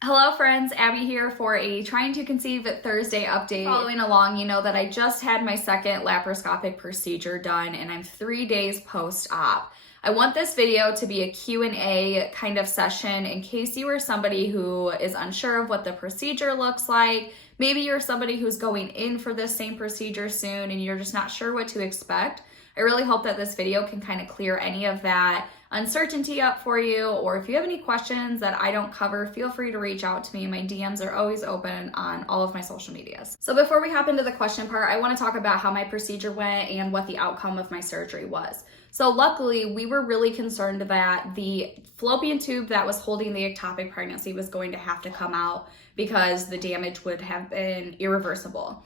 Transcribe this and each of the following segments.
Hello friends, Abby here for a Trying to Conceive Thursday update. Following along, you know that I just had my second laparoscopic procedure done and I'm 3 days post-op. I want this video to be a Q&A kind of session in case you are somebody who is unsure of what the procedure looks like. Maybe you're somebody who's going in for this same procedure soon and you're just not sure what to expect. I really hope that this video can kind of clear any of that uncertainty up for you, or if you have any questions that I don't cover, feel free to reach out to me. My DMs are always open on all of my social medias. So before we hop into the question part, I want to talk about how my procedure went and what the outcome of my surgery was. So luckily, we were really concerned that the fallopian tube that was holding the ectopic pregnancy was going to have to come out because the damage would have been irreversible.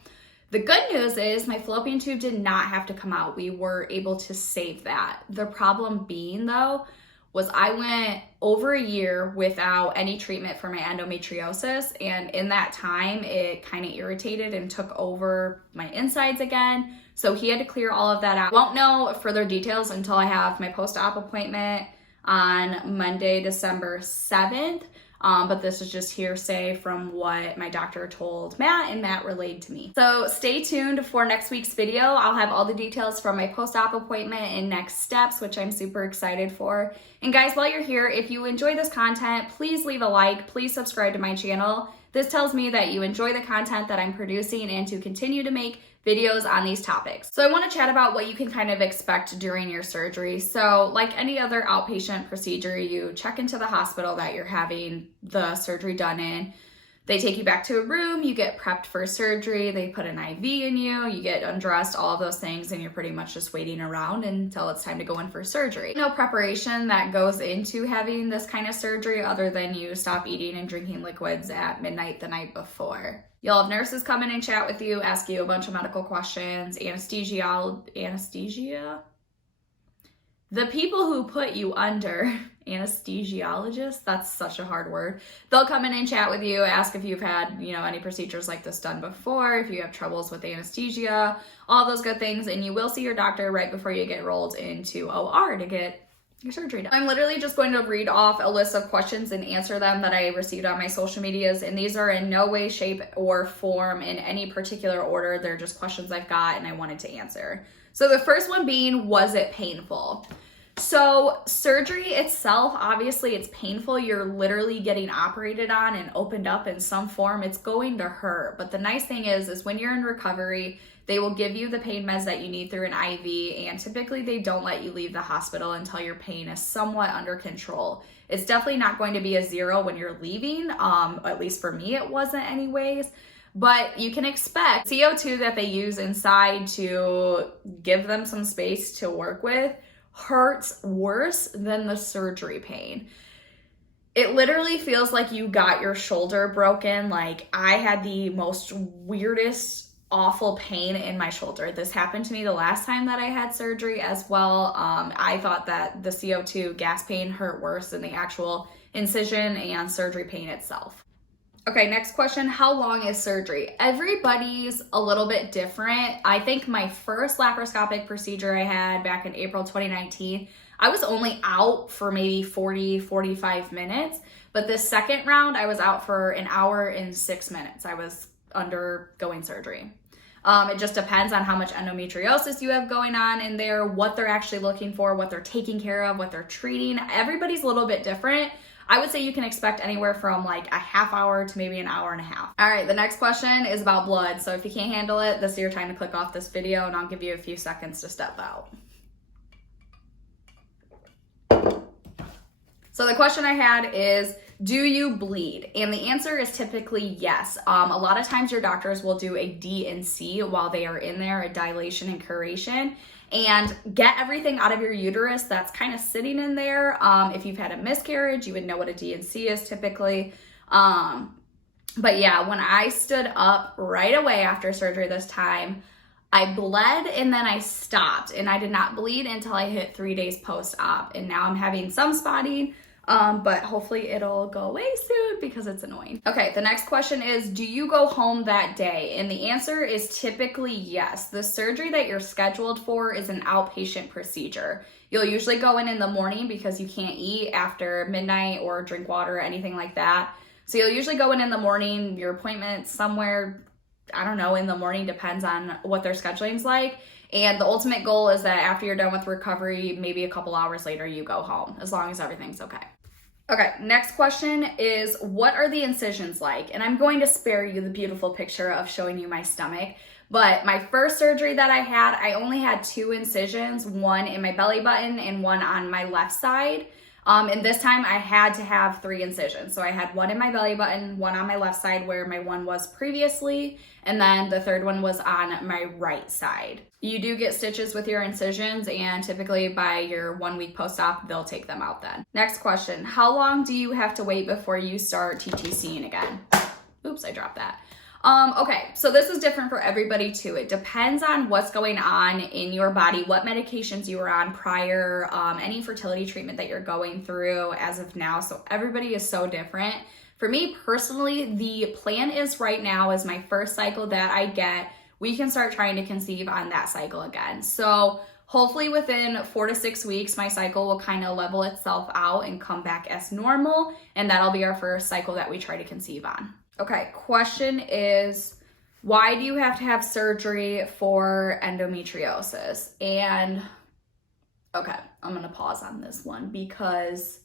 The good news is my fallopian tube did not have to come out. We were able to save that. The problem being though, was I went over a year without any treatment for my endometriosis. And in that time, it kind of irritated and took over my insides again. So he had to clear all of that out. Won't know further details until I have my post-op appointment on Monday, December 7th. But this is just hearsay from what my doctor told Matt and Matt relayed to me. So stay tuned for next week's video. I'll have all the details from my post-op appointment and next steps, which I'm super excited for. And guys, while you're here, if you enjoy this content, please leave a like, please subscribe to my channel. This tells me that you enjoy the content that I'm producing and to continue to make videos on these topics. So I want to chat about what you can kind of expect during your surgery. So like any other outpatient procedure, you check into the hospital that you're having the surgery done in. They take you back to a room, you get prepped for surgery, they put an IV in you, you get undressed, all of those things, and you're pretty much just waiting around until it's time to go in for surgery. No preparation that goes into having this kind of surgery other than you stop eating and drinking liquids at midnight the night before. You'll have nurses come in and chat with you, ask you a bunch of medical questions, anesthesia? The people who put you under, anesthesiologists, that's such a hard word. They'll come in and chat with you, ask if you've had, any procedures like this done before, if you have troubles with anesthesia, all those good things, and you will see your doctor right before you get rolled into OR to get your surgery done. I'm literally just going to read off a list of questions and answer them that I received on my social medias, and these are in no way, shape, or form in any particular order. They're just questions I've got and I wanted to answer. So the first one being, was it painful? So surgery itself, obviously it's painful. You're literally getting operated on and opened up in some form. It's going to hurt. But the nice thing is when you're in recovery, they will give you the pain meds that you need through an IV, and typically they don't let you leave the hospital until your pain is somewhat under control. It's definitely not going to be a zero when you're leaving, at least for me it wasn't anyways, but you can expect CO2 that they use inside to give them some space to work with hurts worse than the surgery pain. It literally feels like you got your shoulder broken. Like I had the most weirdest awful pain in my shoulder. This happened to me the last time that I had surgery as well. I thought that the CO2 gas pain hurt worse than the actual incision and surgery pain itself. Okay, next question, how long is surgery? Everybody's a little bit different. I think my first laparoscopic procedure I had back in April 2019, I was only out for maybe 45 minutes, but this second round, I was out for an hour and 6 minutes. I was undergoing surgery. It just depends on how much endometriosis you have going on in there, what they're actually looking for, what they're taking care of, what they're treating. Everybody's a little bit different. I would say you can expect anywhere from like a half hour to maybe an hour and a half. All right, the next question is about blood. So if you can't handle it, this is your time to click off this video and I'll give you a few seconds to step out. So the question I had is, do you bleed? And the answer is typically yes. A lot of times your doctors will do a D&C while they are in there, a dilation and curation, and get everything out of your uterus that's kind of sitting in there. If you've had a miscarriage, you would know what a D&C is typically. But yeah, when I stood up right away after surgery this time, I bled and then I stopped, and I did not bleed until I hit 3 days post-op. And now I'm having some spotting, but hopefully it'll go away soon because it's annoying. Okay, the next question is, do you go home that day? And the answer is typically yes. The surgery that you're scheduled for is an outpatient procedure. You'll usually go in the morning because you can't eat after midnight or drink water or anything like that. So you'll usually go in the morning, your appointment somewhere, I don't know, in the morning, depends on what their scheduling's like. And the ultimate goal is that after you're done with recovery, maybe a couple hours later, you go home, as long as everything's okay. Okay, next question is, what are the incisions like? And I'm going to spare you the beautiful picture of showing you my stomach. But my first surgery that I had, I only had 2 incisions, one in my belly button and one on my left side. And this time I had to have 3 incisions. So I had one in my belly button, one on my left side where my one was previously, and then the third one was on my right side. You do get stitches with your incisions, and typically by your 1 week post-op, they'll take them out then. Next question, how long do you have to wait before you start TTCing again? Oops, I dropped that. Okay, so this is different for everybody too. It depends on what's going on in your body, what medications you were on prior, any fertility treatment that you're going through as of now. So everybody is so different. For me personally, the plan is right now is my first cycle that I get, we can start trying to conceive on that cycle again. So hopefully within 4 to 6 weeks, my cycle will kind of level itself out and come back as normal. And that'll be our first cycle that we try to conceive on. Okay, question is, why do you have to have surgery for endometriosis? And okay, I'm gonna pause on this one because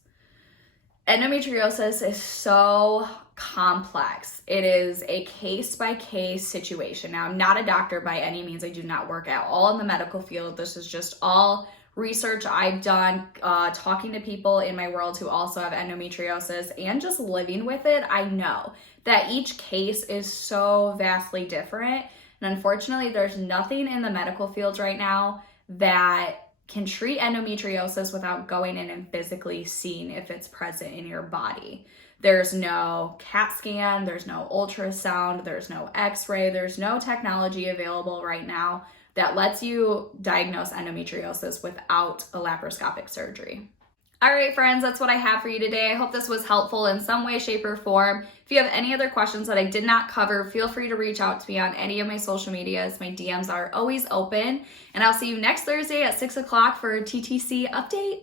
endometriosis is so complex. It is a case-by-case situation. Now, I'm not a doctor by any means. I do not work at all in the medical field. This is just all research I've done, talking to people in my world who also have endometriosis and just living with it. I know that each case is so vastly different. And unfortunately, there's nothing in the medical fields right now that can treat endometriosis without going in and physically seeing if it's present in your body. There's no CAT scan, there's no ultrasound, there's no x-ray, there's no technology available right now that lets you diagnose endometriosis without a laparoscopic surgery. All right, friends, that's what I have for you today. I hope this was helpful in some way, shape, or form. If you have any other questions that I did not cover, feel free to reach out to me on any of my social medias. My DMs are always open, and I'll see you next Thursday at 6 o'clock for a TTC update.